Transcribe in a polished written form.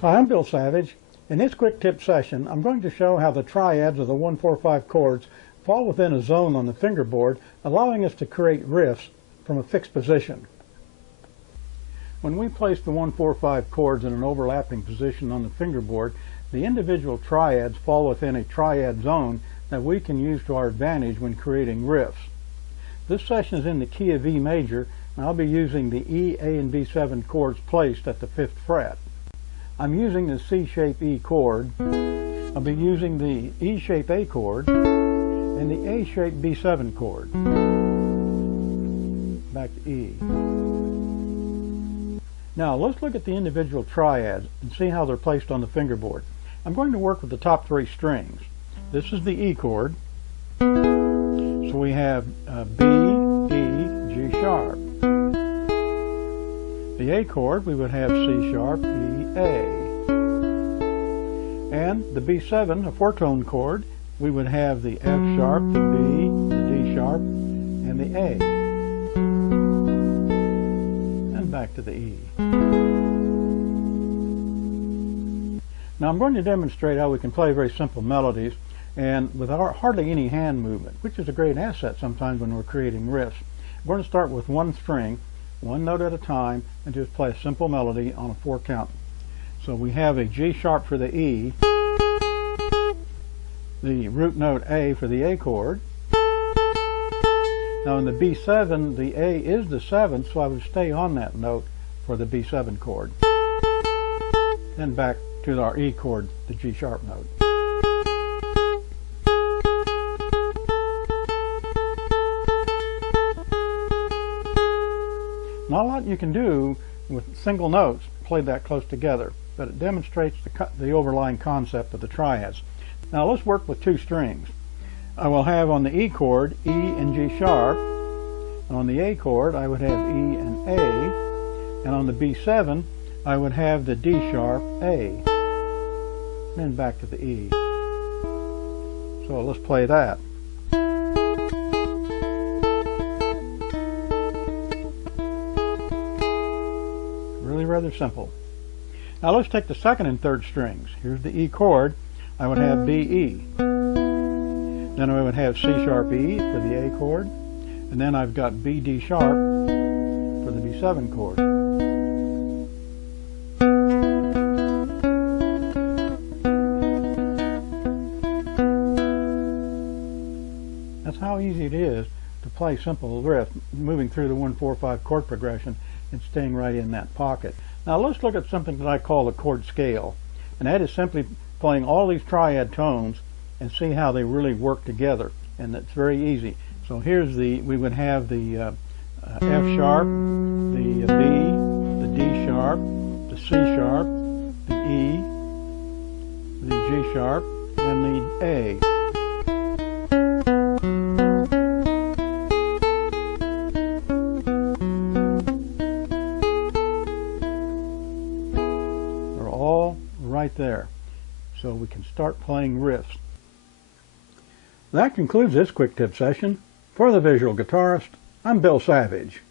Hi, I'm Bill Savage. In this quick tip session, I'm going to show how the triads of the 1-4-5 chords fall within a zone on the fingerboard, allowing us to create riffs from a fixed position. When we place the 1-4-5 chords in an overlapping position on the fingerboard, the individual triads fall within a triad zone that we can use to our advantage when creating riffs. This session is in the key of E major, and I'll be using the E, A, and B7 chords placed at the 5th fret. I'm using the C-shape E chord, I'll be using the E-shape A chord, and the A-shape B7 chord. Back to E. Now let's look at the individual triads and see how they're placed on the fingerboard. I'm going to work with the top 3 strings. This is the E chord, so we have B, E, G sharp. The A chord, we would have C sharp, E, A. And the B7, a 4-tone chord, we would have the F sharp, the B, the D sharp, and the A. And back to the E. Now I'm going to demonstrate how we can play very simple melodies and without hardly any hand movement, which is a great asset sometimes when we're creating riffs. We're going to start with one string, one note at a time, and just play a simple melody on a 4 count. So we have a G sharp for the E, the root note A for the A chord. Now in the B7, the A is the 7th, so I would stay on that note for the B7 chord. Then back to our E chord, the G sharp note. Not a lot you can do with single notes played that close together, but it demonstrates the overlying concept of the triads. Now let's work with 2 strings. I will have on the E chord E and G sharp, and on the A chord I would have E and A, and on the B7 I would have the D sharp A, then back to the E. So let's play that. Rather simple. Now let's take the 2nd and 3rd strings. Here's the E chord. I would have B, E. Then I would have C sharp E for the A chord, and then I've got B, D sharp for the B7 chord. That's how easy it is to play simple riff, moving through the 1-4-5 chord progression and staying right in that pocket. Now let's look at something that I call a chord scale, and that is simply playing all these triad tones and see how they really work together, and it's very easy. So here's we would have the F sharp, the B, the D sharp, the C sharp, the E, the G sharp, and the A. Right there, so we can start playing riffs. That concludes this quick tip session. For the visual guitarist, I'm Bill Savage.